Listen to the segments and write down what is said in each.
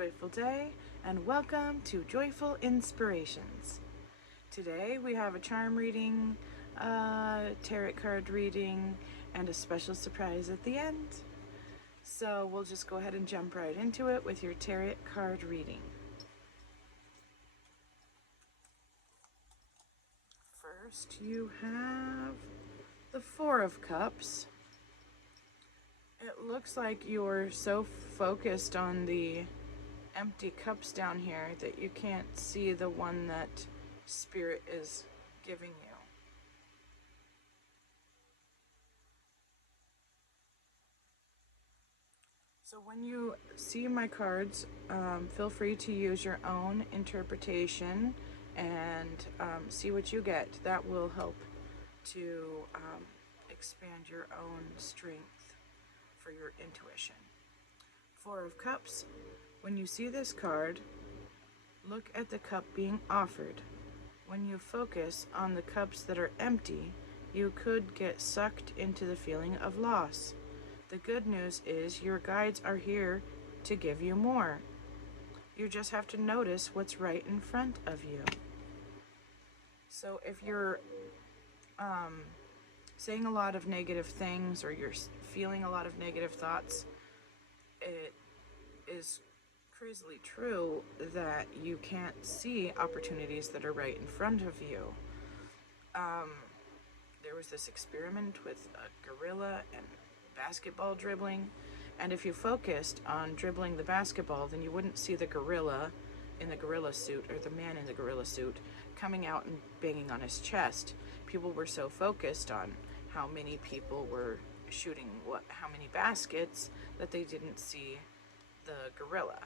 joyful day and welcome to Joyful Inspirations. Today we have a charm reading, tarot card reading, and a special surprise at the end. So we'll just go ahead and jump right into it with your tarot card reading. First you have the Four of Cups. It looks like you're so focused on the empty cups down here that you can't see the one that Spirit is giving you. So when you see my cards, feel free to use your own interpretation and see what you get. That will help to expand your own strength for your intuition. Four of Cups. When you see this card, look at the cup being offered. When you focus on the cups that are empty, you could get sucked into the feeling of loss. The good news is your guides are here to give you more. You just have to notice what's right in front of you. So if you're saying a lot of negative things or you're feeling a lot of negative thoughts, it is crazily true that you can't see opportunities that are right in front of you. There was this experiment with a gorilla and basketball dribbling, and if you focused on dribbling the basketball, then you wouldn't see the gorilla in the gorilla suit or the man in the gorilla suit coming out and banging on his chest. People were so focused on how many people were shooting how many baskets that they didn't see the gorilla.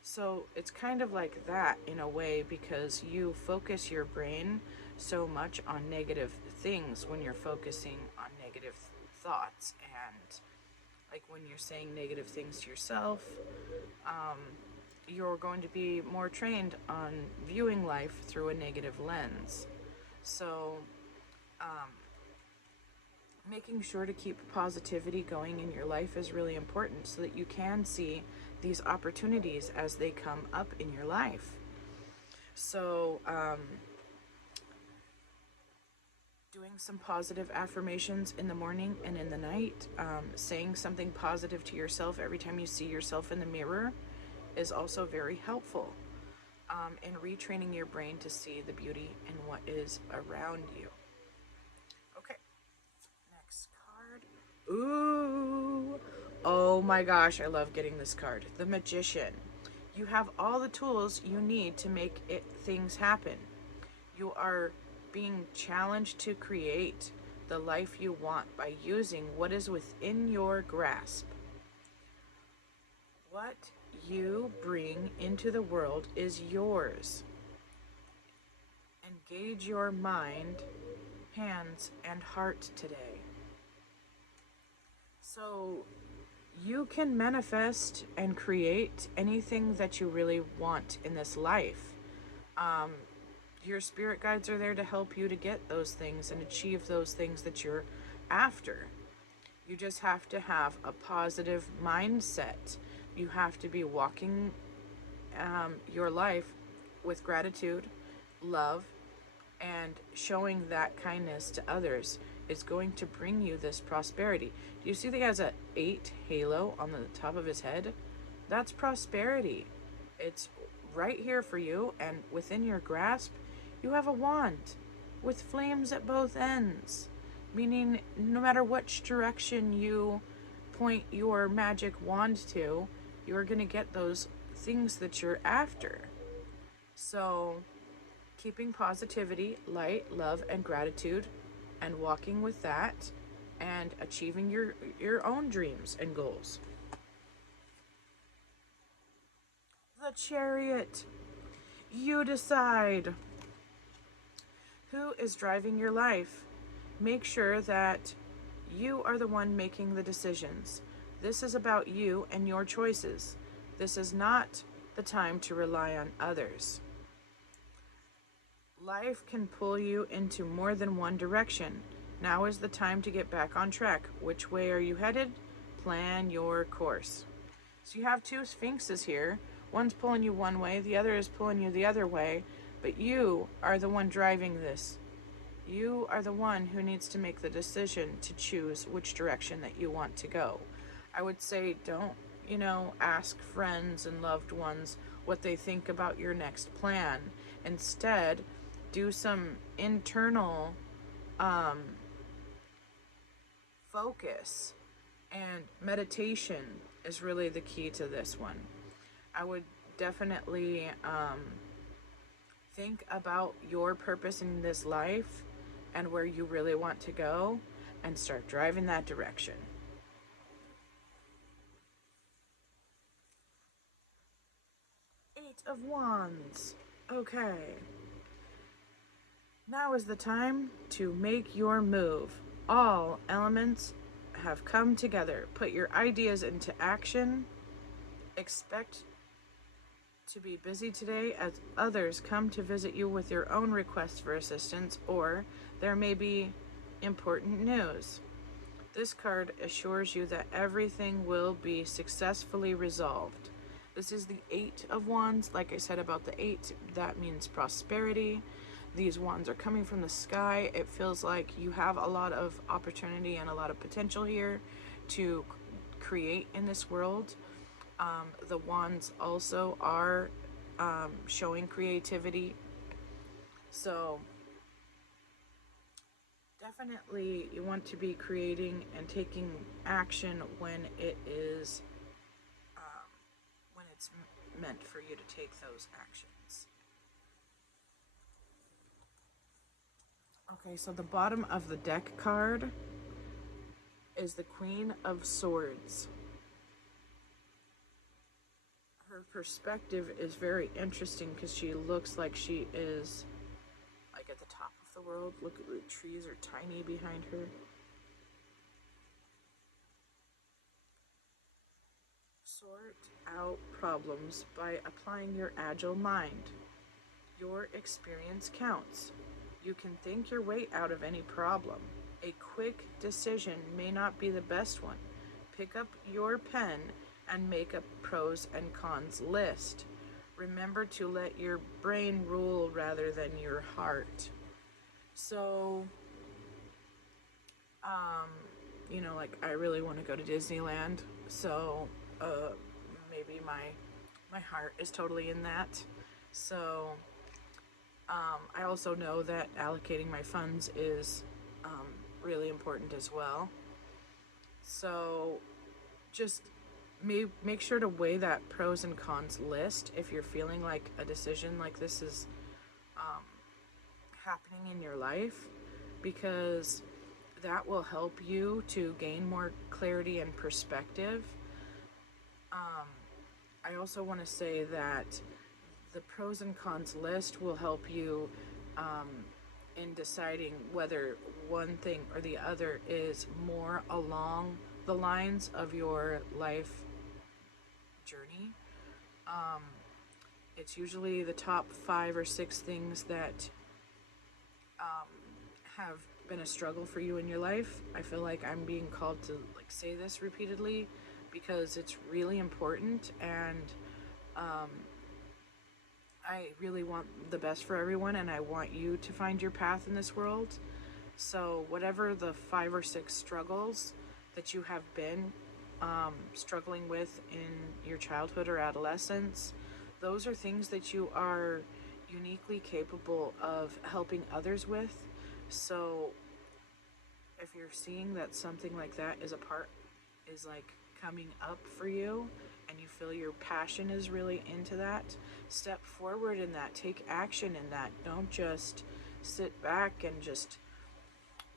So it's kind of like that in a way, because you focus your brain so much on negative things when you're focusing on negative thoughts, and like when you're saying negative things to yourself, you're going to be more trained on viewing life through a negative lens. So making sure to keep positivity going in your life is really important so that you can see these opportunities as they come up in your life. So doing some positive affirmations in the morning and in the night, saying something positive to yourself every time you see yourself in the mirror is also very helpful in retraining your brain to see the beauty in what is around you. Okay, next card. Ooh, oh my gosh, I love getting this card. The Magician. You have all the tools you need to make things happen. You are being challenged to create the life you want by using what is within your grasp. What you bring into the world is yours. Engage your mind, hands, and heart today. So you can manifest and create anything that you really want in this life. Your spirit guides are there to help you to get those things and achieve those things that you're after. You just have to have a positive mindset. You have to be walking your life with gratitude, love, and showing that kindness to others is going to bring you this prosperity. Do you see that he has an 8 halo on the top of his head? That's prosperity. It's right here for you, and within your grasp, you have a wand with flames at both ends, meaning no matter which direction you point your magic wand to, you're going to get those things that you're after. So keeping positivity, light, love, and gratitude, and walking with that, and achieving your own dreams and goals. The Chariot. You decide. Who is driving your life? Make sure that you are the one making the decisions. This is about you and your choices. This is not the time to rely on others. Life can pull you into more than one direction. Now is the time to get back on track. Which way are you headed? Plan your course. So you have two sphinxes here. One's pulling you one way, the other is pulling you the other way, but you are the one driving this. You are the one who needs to make the decision to choose which direction that you want to go. I would say don't, ask friends and loved ones what they think about your next plan. Instead, do some internal focus, and meditation is really the key to this one. I would definitely think about your purpose in this life and where you really want to go and start driving that direction. Eight of Wands. Okay. Now is the time to make your move. All elements have come together. Put your ideas into action. Expect to be busy today as others come to visit you with your own requests for assistance, or there may be important news. This card assures you that everything will be successfully resolved. This is the Eight of Wands. Like I said about the eight, that means prosperity. These wands are coming from the sky. It feels like you have a lot of opportunity and a lot of potential here to create in this world. The wands also are showing creativity. So definitely you want to be creating and taking action when it's meant for you to take those actions. Okay, so the bottom of the deck card is the Queen of Swords. Her perspective is very interesting because she looks like she is like at the top of the world. Look, at the trees are tiny behind her. Sort out problems by applying your agile mind. Your experience counts. You can think your way out of any problem. A quick decision may not be the best one. Pick up your pen and make a pros and cons list. Remember to let your brain rule rather than your heart. So, like I really want to go to Disneyland, so maybe my heart is totally in that. So, I also know that allocating my funds is really important as well. So, just make sure to weigh that pros and cons list if you're feeling like a decision like this is happening in your life, because that will help you to gain more clarity and perspective. I also want to say that the pros and cons list will help you in deciding whether one thing or the other is more along the lines of your life journey. It's usually the top 5 or 6 things that have been a struggle for you in your life. I feel like I'm being called to say this repeatedly because it's really important, and I really want the best for everyone, and I want you to find your path in this world. So whatever the 5 or 6 struggles that you have been struggling with in your childhood or adolescence, those are things that you are uniquely capable of helping others with. So if you're seeing that something like that is coming up for you, and you feel your passion is really into that, step forward in that, take action in that. Don't just sit back and just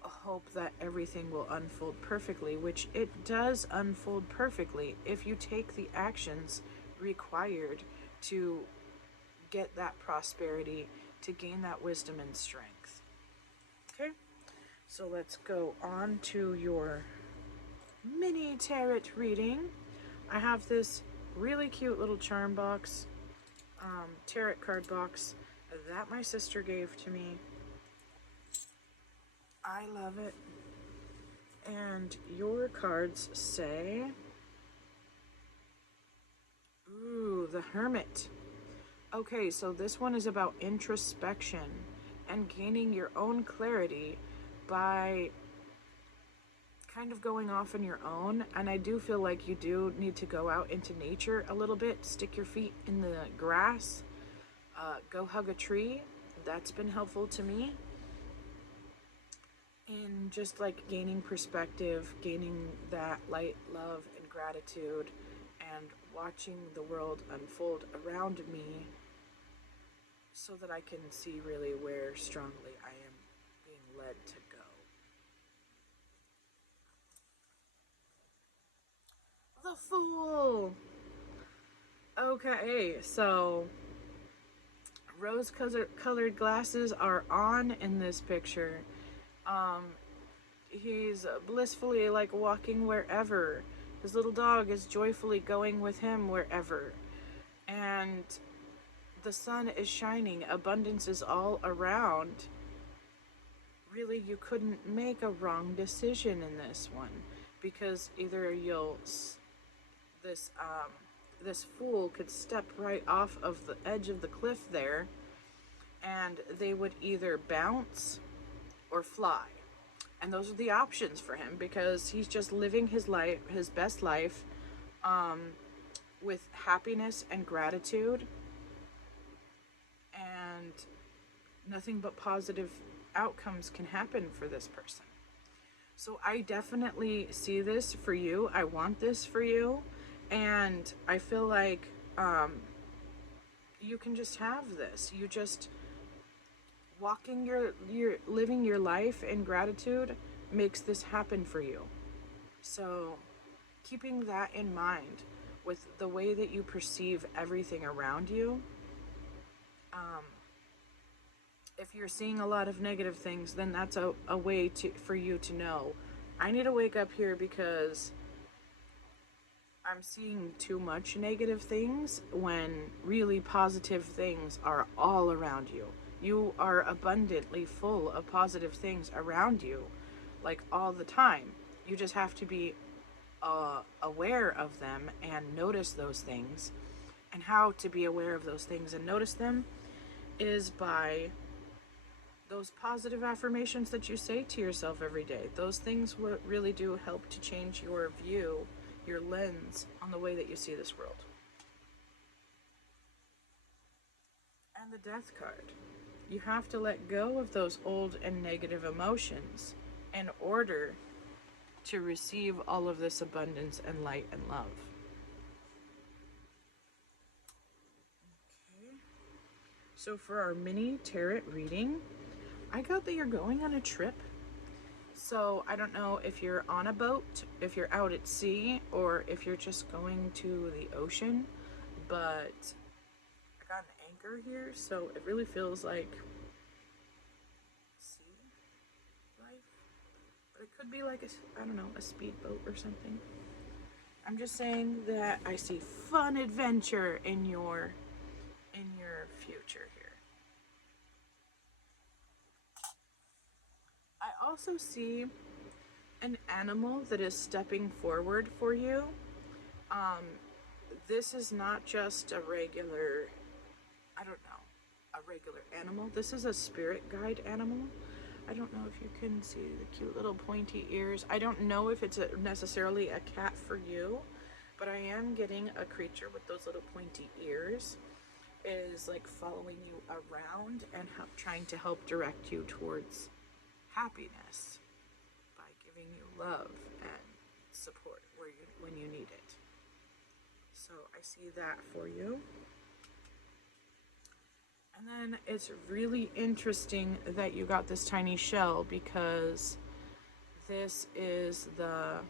hope that everything will unfold perfectly, which it does unfold perfectly if you take the actions required to get that prosperity, to gain that wisdom and strength. Okay, so let's go on to your mini tarot reading. I have this really cute little charm box, tarot card box that my sister gave to me. I love it. And your cards say, ooh, the Hermit. Okay, so this one is about introspection and gaining your own clarity by kind of going off on your own. And I do feel like you do need to go out into nature a little bit, stick your feet in the grass, go hug a tree. That's been helpful to me in just like gaining perspective, gaining that light, love, and gratitude, and watching the world unfold around me so that I can see really where strongly I am being led to go. The Fool! Okay, so rose colored glasses are on in this picture. He's blissfully like walking wherever. His little dog is joyfully going with him wherever. And the sun is shining. Abundance is all around. Really, you couldn't make a wrong decision in this one, because either this fool could step right off of the edge of the cliff there, and they would either bounce or fly. And those are the options for him, because he's just living his life, his best life, with happiness and gratitude, and nothing but positive outcomes can happen for this person. So I definitely see this for you. I want this for you. And I feel like you can just have this. You just walking your living your life in gratitude makes this happen for you. So keeping that in mind with the way that you perceive everything around you, if you're seeing a lot of negative things, then that's a way for you to know, I need to wake up here because I'm seeing too much negative things, when really positive things are all around you. You are abundantly full of positive things around you, like all the time. You just have to be aware of them and notice those things. And how to be aware of those things and notice them is by those positive affirmations that you say to yourself every day. Those things really do help to change your view, your lens on the way that you see this world. And the Death card. You have to let go of those old and negative emotions in order to receive all of this abundance and light and love. Okay. So for our mini tarot reading, I got that you're going on a trip. So I don't know if you're on a boat, if you're out at sea, or if you're just going to the ocean, but I got an anchor here, so it really feels like sea life. But it could be like a speedboat or something. I'm just saying that I see fun adventure in your future here. I also see an animal that is stepping forward for you. This is not just a regular animal. This is a spirit guide animal. I don't know if you can see the cute little pointy ears. I don't know if it's necessarily a cat for you, but I am getting a creature with those little pointy ears is like following you around and trying to help direct you towards happiness by giving you love and support when you need it. So I see that for you. And then it's really interesting that you got this tiny shell, because this is the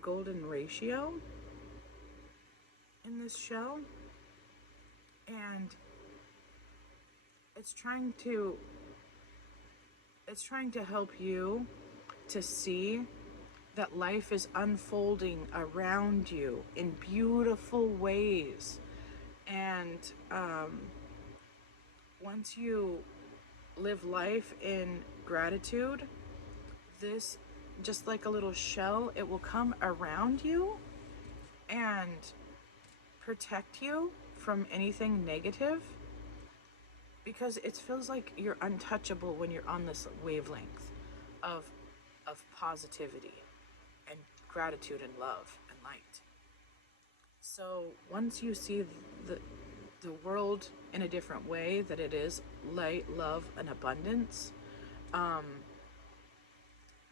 golden ratio in this shell, and it's trying to help you to see that life is unfolding around you in beautiful ways. And once you live life in gratitude, this just like a little shell, it will come around you and protect you from anything negative, because it feels like you're untouchable when you're on this wavelength of positivity and gratitude and love and light. So once you see the the world in a different way, that it is light, love, and abundance, um,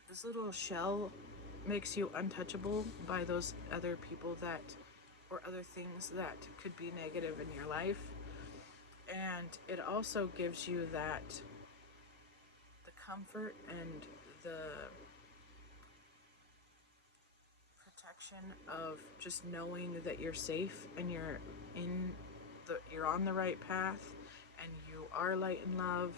this little shell makes you untouchable by those other people that, or other things that could be negative in your life. And it also gives you that, the comfort and the protection of just knowing that you're safe and you're on the right path and you are light and love,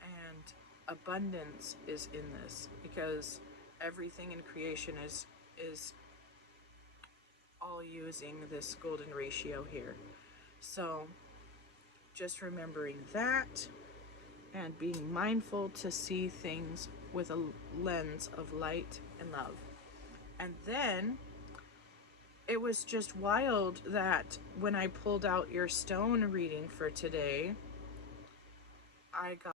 and abundance is in this, because everything in creation is all using this golden ratio here. So just remembering that and being mindful to see things with a lens of light and love. And then it was just wild that when I pulled out your stone reading for today, I got